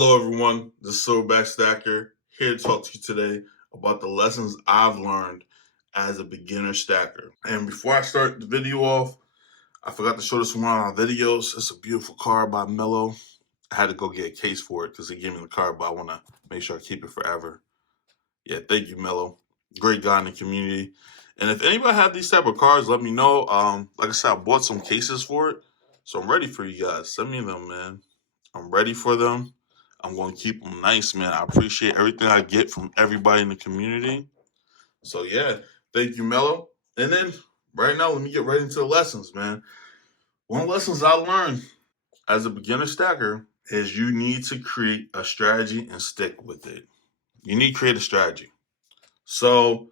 Hello, everyone. This is Silverback Stacker here to talk to you today about the lessons I've learned as a beginner stacker. And before I start the video off, I forgot to show this one on our videos. It's a beautiful card by Mello. I had to go get a case for it because he gave me the card, but I want to make sure I keep it forever. Yeah, thank you, Mello. Great guy in the community. And if anybody have these type of cards, let me know. Like I said, I bought some cases for it, so I'm ready for you guys. Send me them, man. I'm ready for them. I'm going to keep them nice, man. I appreciate everything I get from everybody in the community. So, yeah, thank you, Mello. And then right now, let me get right into the lessons, man. One of the lessons I learned as a beginner stacker is you need to create a strategy and stick with it. You need to create a strategy. So,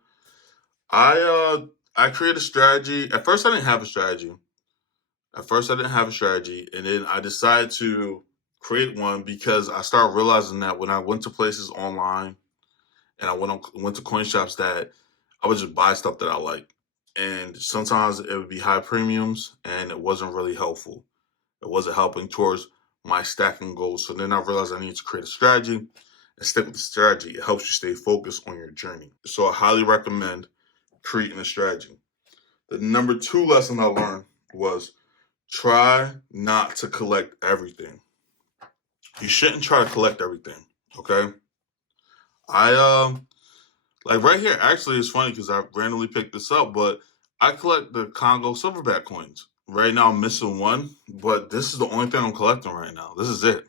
I created a strategy. At first, I didn't have a strategy. And then I decided to create one because I started realizing that when I went to places online and I went to coin shops that I would just buy stuff that I like, and sometimes it would be high premiums, and it wasn't really helpful. It wasn't helping towards my stacking goals. So then I realized I need to create a strategy and stick with the strategy. It helps you stay focused on your journey. So I highly recommend creating a strategy. The number 2 lesson I learned was try not to collect everything. You shouldn't try to collect everything, okay? I like right here, actually it's funny because I randomly picked this up, but I collect the Congo silverback coins. Right now I'm missing one, but this is the only thing I'm collecting right now. This is it.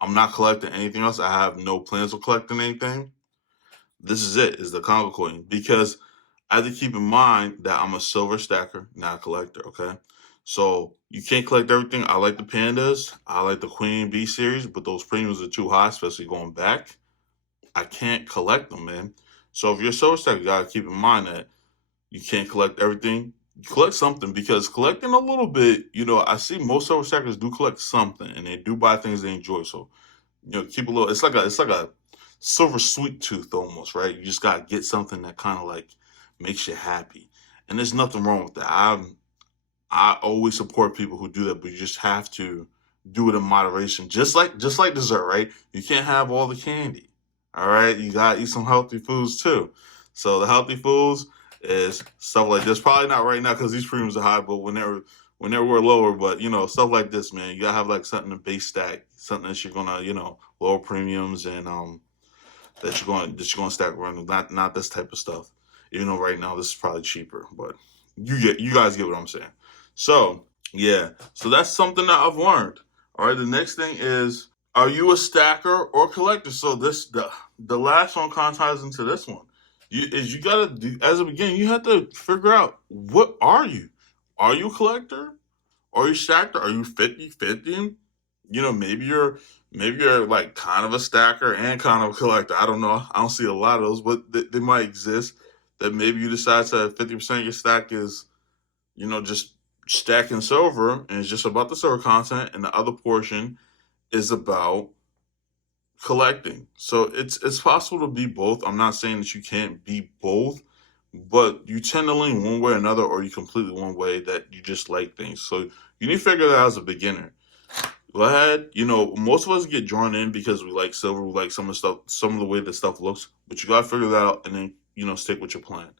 I'm not collecting anything else. I have no plans of collecting anything. This is it, is the Congo coin. Because I have to keep in mind that I'm a silver stacker, not a collector, okay? So you can't collect everything. I like the pandas. I like the Queen Bee series, but those premiums are too high, especially going back. I can't collect them, man. So if you're a silver stacker, you gotta keep in mind that you can't collect everything. You collect something, because collecting a little bit, I see most silver stackers do collect something and they do buy things they enjoy. So keep a little. It's like a silver sweet tooth almost, right? You just gotta get something that kind of like makes you happy, and there's nothing wrong with that. I always support people who do that, but you just have to do it in moderation, just like dessert, right? You can't have all the candy. All right, you gotta eat some healthy foods too. So the healthy foods is stuff like this. Probably not right now because these premiums are high, but when they were lower, but stuff like this, man. You gotta have like something to base stack, something that you're gonna lower premiums, and that you're gonna stack around. Not this type of stuff. Even though right now this is probably cheaper, but you guys get what I'm saying. So yeah, so that's something that I've learned. All right, the next thing is, are you a stacker or collector? So the last one kind of ties into this one. You gotta do, as a beginner, you have to figure out, what are you? Are you a collector? Are you stacker? Are you 50-50? Maybe you're like kind of a stacker and kind of a collector. I don't know. I don't see a lot of those, but they might exist. That maybe you decide to 50% of your stack is, just stacking silver, and it's just about the silver content, and the other portion is about collecting. So it's possible to be both. I'm not saying that you can't be both, but you tend to lean one way or another, or you completely one way that you just like things. So you need to figure that out as a beginner. Go ahead. Most of us get drawn in because we like silver, we like some of the stuff, some of the way that stuff looks, but you gotta figure that out and then, stick with your plan.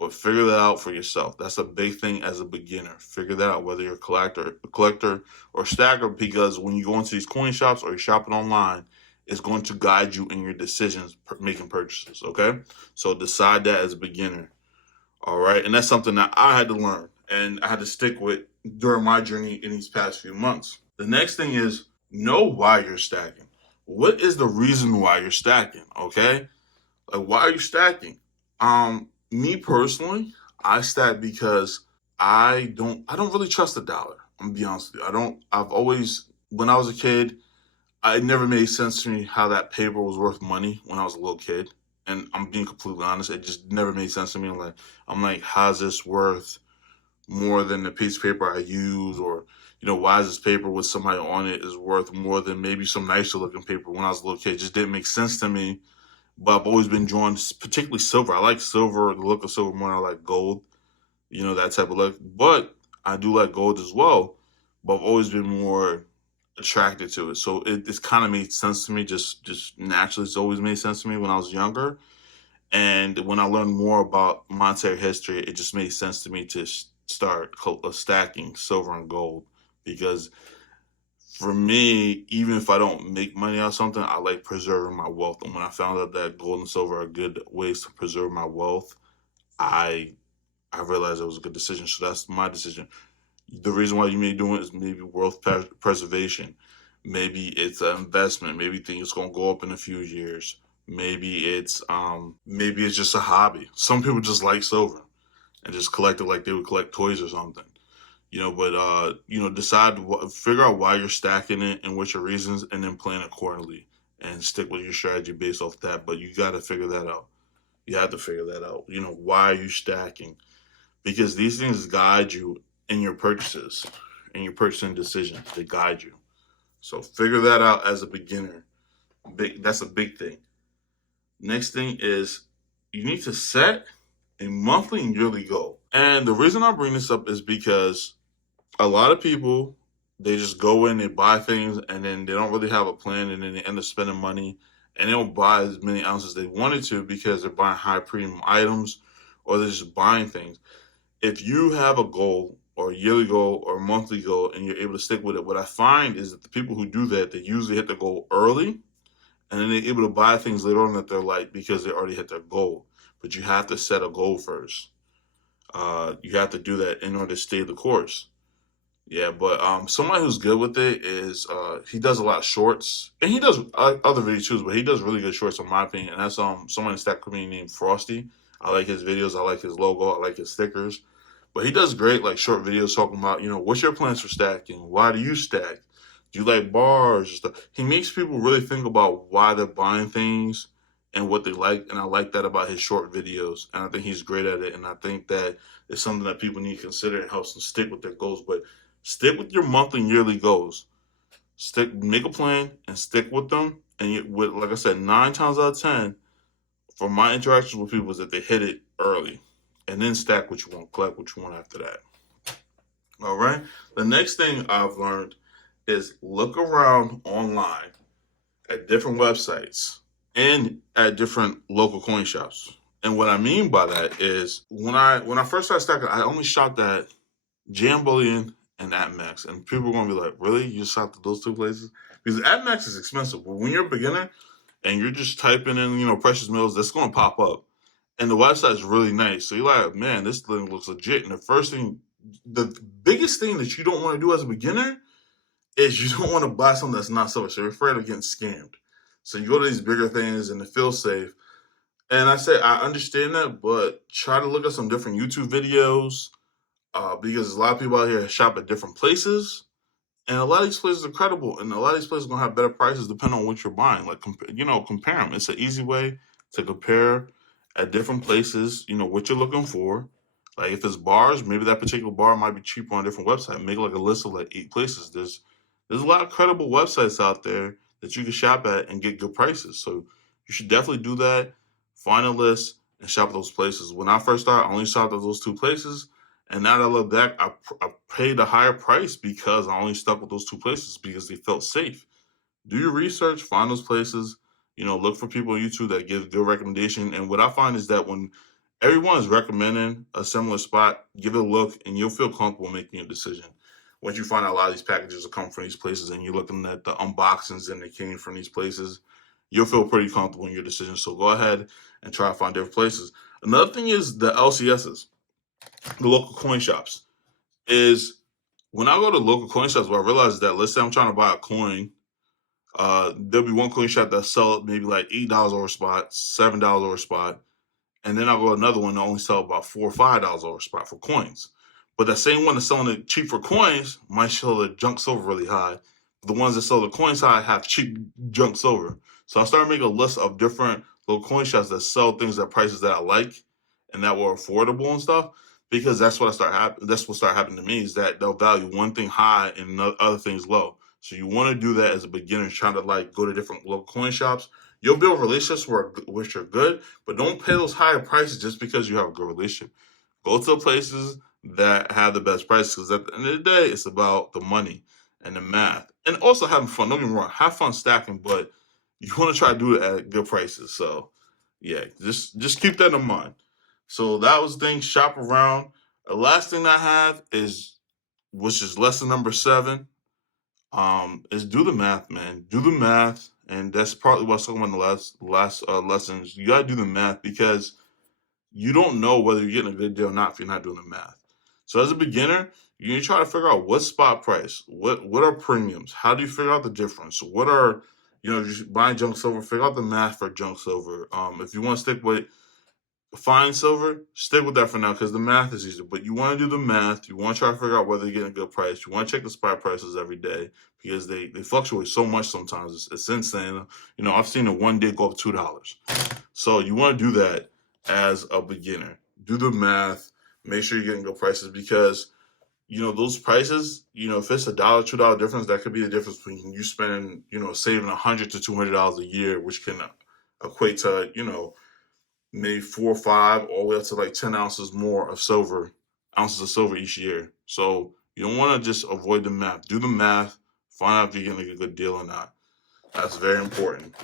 But figure that out for yourself. That's a big thing as a beginner. Figure that out, whether you're a collector or stacker, because when you go into these coin shops or you're shopping online, it's going to guide you in your decisions making purchases. Okay, so decide that as a beginner. All right, and that's something that I had to learn and I had to stick with during my journey in these past few months. The next thing is, know why you're stacking. What is the reason why you're stacking? Okay, like, why are you stacking? Me personally, I stack because I don't really trust the dollar. I'm gonna be honest with you. I don't. I've always, when I was a kid, it never made sense to me how that paper was worth money when I was a little kid. And I'm being completely honest, it just never made sense to me. I'm like, how's this worth more than the piece of paper I use? Or, why is this paper with somebody on it is worth more than maybe some nicer looking paper when I was a little kid? It just didn't make sense to me. But I've always been drawn, particularly silver. I like silver, the look of silver more than I like gold, that type of look. But I do like gold as well. But I've always been more attracted to it. So it's kind of made sense to me, just naturally. It's always made sense to me when I was younger. And when I learned more about monetary history, it just made sense to me to start stacking silver and gold. Because for me, even if I don't make money out of something, I like preserving my wealth. And when I found out that gold and silver are good ways to preserve my wealth, I I realized it was a good decision. So that's my decision. The reason why you may do it is maybe wealth preservation. Maybe it's an investment. Maybe you think it's gonna go up in a few years. Maybe it's just a hobby. Some people just like silver and just collect it like they would collect toys or something. But decide figure out why you're stacking it and what your reasons, and then plan accordingly and stick with your strategy based off that. But you got to figure that out. You have to figure that out. Why are you stacking? Because these things guide you in your purchases, in your purchasing decisions. They guide you. So figure that out as a beginner. That's a big thing. Next thing is you need to set a monthly and yearly goal. And the reason I bring this up is because a lot of people, they just go in, they buy things, and then they don't really have a plan, and then they end up spending money, and they don't buy as many ounces as they wanted to because they're buying high premium items, or they're just buying things. If you have a goal or a yearly goal or a monthly goal and you're able to stick with it, what I find is that the people who do that, they usually hit the goal early, and then they're able to buy things later on that they're like because they already hit their goal. But you have to set a goal first. You have to do that in order to stay the course. Yeah, but somebody who's good with it is he does a lot of shorts, and he does other videos too, but he does really good shorts in my opinion. And that's someone in Stack community named Frosty. I like his videos. I like his logo. I like his stickers. But he does great like short videos talking about what's your plans for stacking? Why do you stack? Do you like bars and stuff? He makes people really think about why they're buying things and what they like, and I like that about his short videos. And I think he's great at it, and I think that it's something that people need to consider and helps them stick with their goals. But stick with your monthly and yearly goals. Make a plan and stick with them. And like I said, 9 times out of 10, from my interactions with people, is that they hit it early, and then stack what you want, collect what you want after that. All right. The next thing I've learned is look around online at different websites and at different local coin shops. And what I mean by that is when I first started stacking, I only shopped at Jam Bullion and AppMax, and people are gonna be like, "Really? You just shopped at those two places?" Because AppMax is expensive. But when you're a beginner and you're just typing in, precious metals, that's gonna pop up, and the website's really nice. So you're like, "Man, this thing looks legit." And the biggest thing that you don't want to do as a beginner is you don't want to buy something that's not silver. So you're afraid of getting scammed. So you go to these bigger things and it feels safe. And I say I understand that, but try to look at some different YouTube videos because a lot of people out here shop at different places, and a lot of these places are credible, and a lot of these places are gonna have better prices depending on what you're buying. Like compare them. It's an easy way to compare at different places. What you're looking for. Like if it's bars, maybe that particular bar might be cheaper on a different website. Make like a list of like 8 places. There's a lot of credible websites out there that you can shop at and get good prices. So you should definitely do that. Find a list and shop at those places. When I first started, I only shopped at those 2 places. And now that I look back, I paid a higher price because I only stuck with those 2 places because they felt safe. Do your research, find those places, look for people on YouTube that give good recommendation. And what I find is that when everyone is recommending a similar spot, give it a look and you'll feel comfortable making a decision. Once you find out a lot of these packages are coming from these places and you're looking at the unboxings and they came from these places, you'll feel pretty comfortable in your decision. So go ahead and try to find different places. Another thing is the LCSs, the local coin shops. Is when I go to local coin shops, what I realize is that let's say I'm trying to buy a coin, there'll be one coin shop that sell it maybe like $8 over spot, $7 over spot, and then I'll go to another one that only sell about $4 or $5 over spot for coins. But that same one that's selling it cheap for coins might sell the junk silver really high. The ones that sell the coins high have cheap junk silver. So I started making a list of different little coin shops that sell things at prices that I like and that were affordable and stuff. Because that's what started happening to me is that they'll value one thing high and other things low. So you want to do that as a beginner, trying to like go to different local coin shops. You'll build relationships which are good, but don't pay those higher prices just because you have a good relationship. Go to the places that have the best prices because at the end of the day, it's about the money and the math. and also having fun. Don't get me wrong, have fun stacking, but you want to try to do it at good prices. So yeah, just keep that in mind. So that was the thing. Shop around. The last thing I have is, which is lesson number 7, is do the math, man. Do the math, and that's partly what I was talking about in the last lessons. You gotta do the math because you don't know whether you're getting a good deal or not if you're not doing the math. So as a beginner, you need to try to figure out what's spot price, what are premiums, how do you figure out the difference, what are, just buying junk silver, figure out the math for junk silver. If you want to stick with fine silver, stick with that for now because the math is easier. But you want to do the math. You want to try to figure out whether you're getting a good price. You want to check the spot prices every day because they fluctuate so much sometimes. It's insane. I've seen it one day go up $2. So you want to do that as a beginner. Do the math. Make sure you're getting good prices because those prices. If it's $1, $2 difference, that could be the difference between you spending saving $100 to $200 a year, which can equate to maybe 4 or 5, all the way up to like 10 ounces more of ounces of silver each year. So you don't want to just avoid the math. Do the math. Find out if you're getting a good deal or not. That's very important.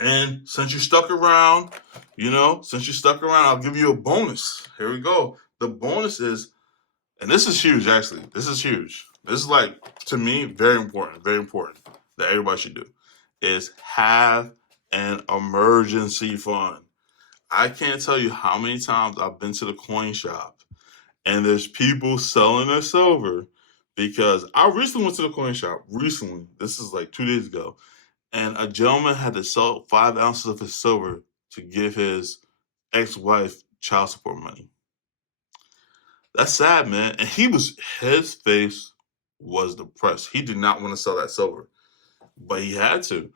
And since you stuck around, I'll give you a bonus. Here we go. The bonus is, and this is huge, actually. This is huge. This is like, to me, very important that everybody should do, is have an emergency fund. I can't tell you how many times I've been to the coin shop and there's people selling their silver because I recently went to the coin shop. Recently, this is like 2 days ago, and a gentleman had to sell 5 ounces of his silver to give his ex-wife child support money. That's sad, man. And his face was depressed. He did not want to sell that silver, but he had to.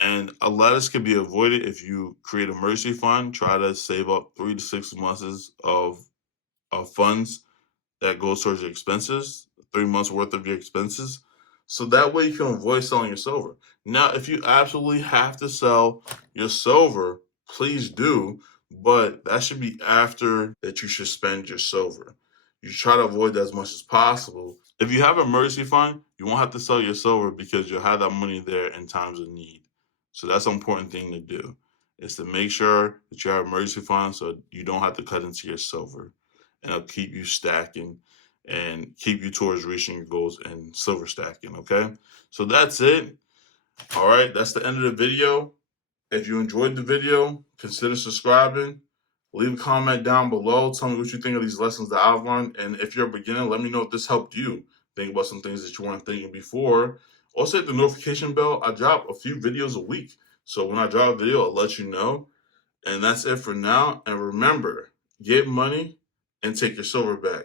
And a lot of this can be avoided if you create an emergency fund. Try to save up 3 to 6 months of funds that goes towards your expenses, 3 months worth of your expenses. So that way you can avoid selling your silver. Now, if you absolutely have to sell your silver, please do, but that should be after that you should spend your silver. You try to avoid that as much as possible. If you have an emergency fund, you won't have to sell your silver because you'll have that money there in times of need. So that's an important thing to do, is to make sure that you have emergency funds so you don't have to cut into your silver. And it'll keep you stacking and keep you towards reaching your goals and silver stacking, okay? So that's it. All right, that's the end of the video. If you enjoyed the video, consider subscribing. Leave a comment down below. Tell me what you think of these lessons that I've learned. And if you're a beginner, let me know if this helped you think about some things that you weren't thinking before. Also, hit the notification bell. I drop a few videos a week. So when I drop a video, I'll let you know. And that's it for now. And remember, get money and take your silver back.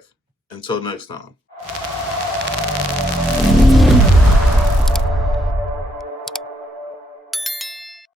Until next time.